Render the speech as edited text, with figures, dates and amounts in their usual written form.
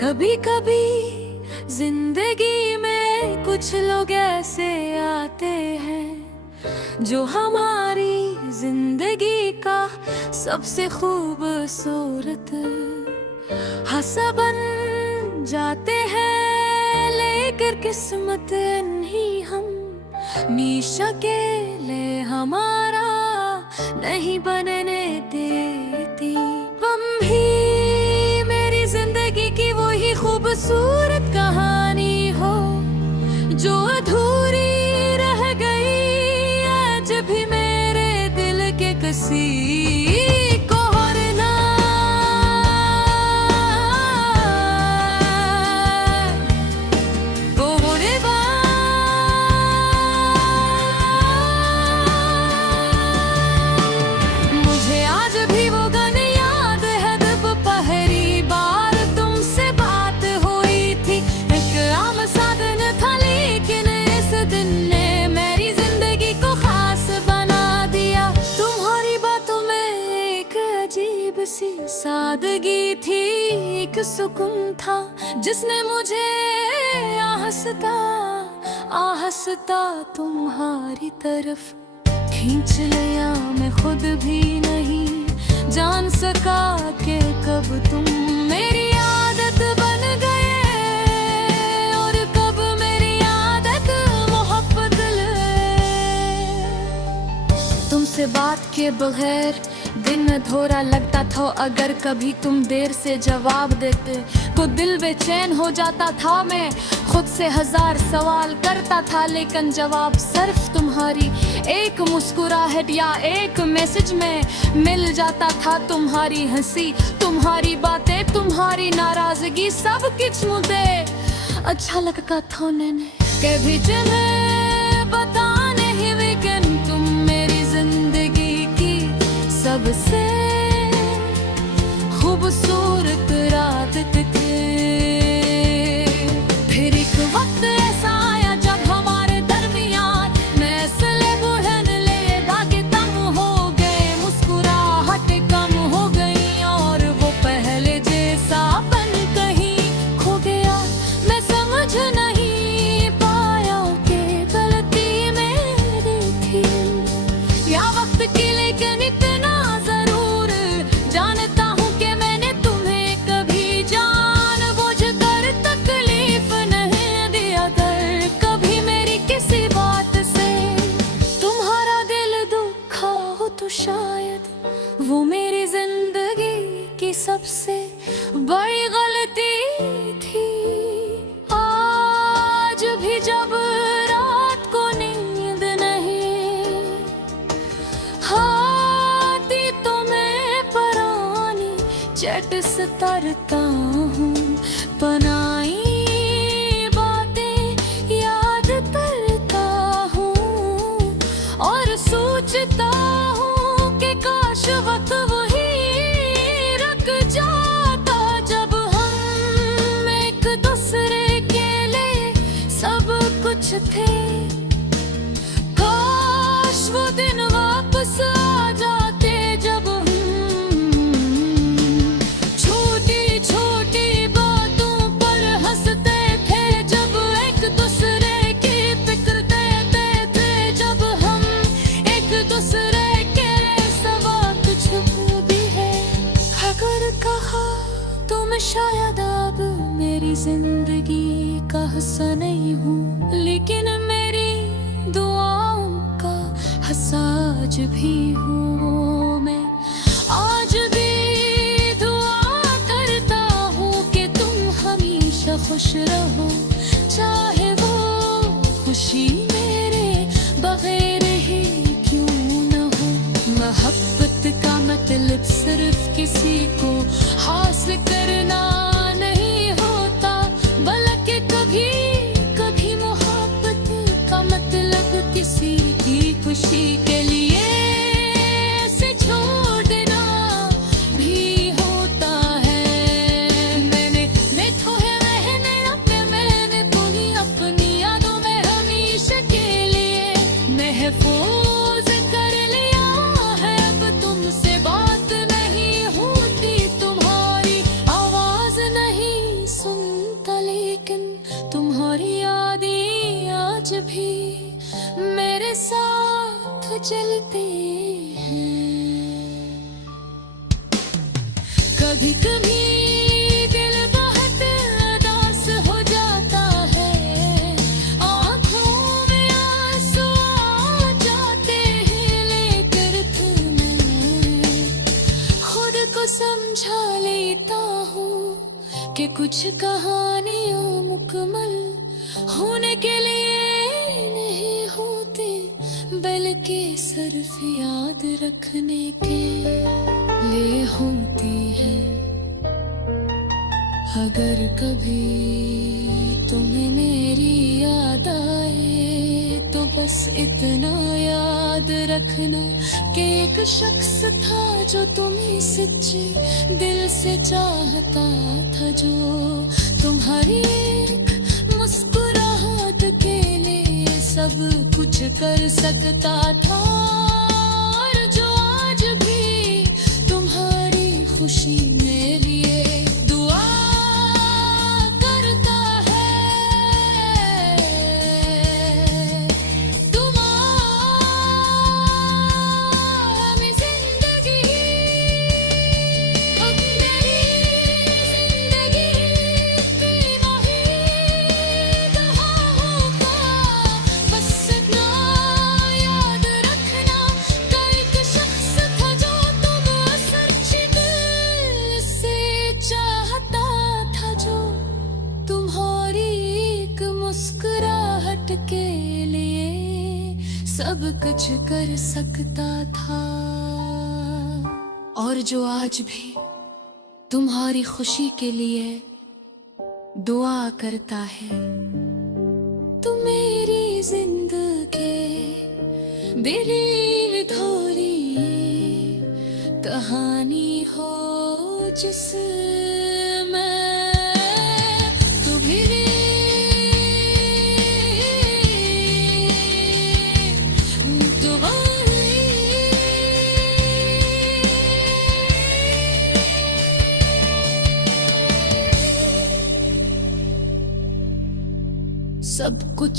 कभी कभी जिंदगी में कुछ लोग ऐसे आते हैं जो हमारी जिंदगी का सबसे खूबसूरत हिस्सा बन जाते हैं, लेकर किस्मत नहीं हम अकेले हमारा नहीं बनने देती। हम भी मेरी जिंदगी की वही खूबसूरत कहानी हो जो अधूरी रह गई आज भी मेरे दिल के किसी सादगी थी, एक सुकून था जिसने मुझे आहिस्ता तुम्हारी तरफ खींच लिया। मैं खुद भी नहीं जान सका कि कब तुम मेरी आदत बन गए और कब मेरी आदत मोहब्बत तुमसे बात के बगैर दिन अधूरा लगता था। अगर कभी तुम देर से जवाब देते तो दिल बेचैन हो जाता था। मैं खुद से 1000 सवाल करता था, लेकिन जवाब सिर्फ तुम्हारी एक मुस्कुराहट या एक मैसेज में मिल जाता था। तुम्हारी हंसी, तुम्हारी बातें, तुम्हारी नाराजगी, सब कुछ मुझे अच्छा लगता था। मैंने कभी तुम्हें बता नहीं, लेकिन तुम मेरी जिंदगी की सबसे खूबसूरत रात थे। फिर एक वक्त ऐसा आया जब हमारे दरमियान फैसले बुढ़न ले धागे कम हो गए, मुस्कुराहट कम हो गई और वो पहले जैसा बन कहीं खो गया। मैं समझ नहीं पाया कि गलती मेरी थी या वक्त की, लेकिन इतना शायद वो मेरी जिंदगी की सबसे बड़ी गलती थी। आज भी जब रात को नींद नहीं आती तो मैं परानी चट से तरता हूँ, बनाई बातें याद करता हूँ और सोचता वक्त वही रख जाता जब हम एक दूसरे के लिए सब कुछ थे। काश वो दिन वापस आ जाते जब छोटी छोटी बातों पर हंसते थे, जब एक दूसरे की फिक्र देते थे, जब हम एक दूसरे अगर कहा तो मैं शायद अब मेरी जिंदगी का हिस्सा नहीं हूँ, लेकिन मेरी दुआओं का हिस्सा आज भी हूँ। मैं आज भी दुआ करता हूँ कि तुम हमेशा खुश रहो, चाहे वो खुशी मेरे बगैर ही क्यों न हो। मोहब्बत का मतलब सिर्फ किसी को हासिल करना नहीं होता, बल्कि कभी कभी मोहब्बत का मतलब किसी की खुशी के लिए से छोड़ देना भी होता है। मैंने तो है मैंने तुम्हें अपनी यादों में हमेशा के लिए महफूज कर लिया है। अब तुमसे बात नहीं होती, तुम्हारी आवाज नहीं सुन चलते हैं। कभी कभी दिल बहुत उदास हो जाता है, आँखों में आंसू आ जाते हैं, लेकर मैं खुद को समझा लेता हूँ कि कुछ कहानियाँ मुकम्मल होने के लिए नहीं होती, बल्कि सिर्फ याद रखने के लिए होती है। अगर कभी तुम्हें मेरी याद आए तो बस इतना याद रखना कि एक शख्स था जो तुम्हें सच्चे दिल से चाहता था, जो तुम्हारी मुस्कुराहट के लिए सब कुछ कर सकता था, और जो आज भी तुम्हारी खुशी में लिए दुआ करता है। तुम्हारी जिंदगी अब मेरी जिंदगी की नहीं कहा होगा, बस इतना याद रखना कि एक शख्स था जो तुम सच्चे दिल से चाहता था, जो तुम्हारी एक मुस्कुराहट के लिए सब कुछ कर सकता था, और जो आज भी तुम्हारी खुशी के लिए दुआ करता है। तुम मेरी जिंदगी दिली थोड़ी कहानी हो जिसमें तुम्हारी सब कुछ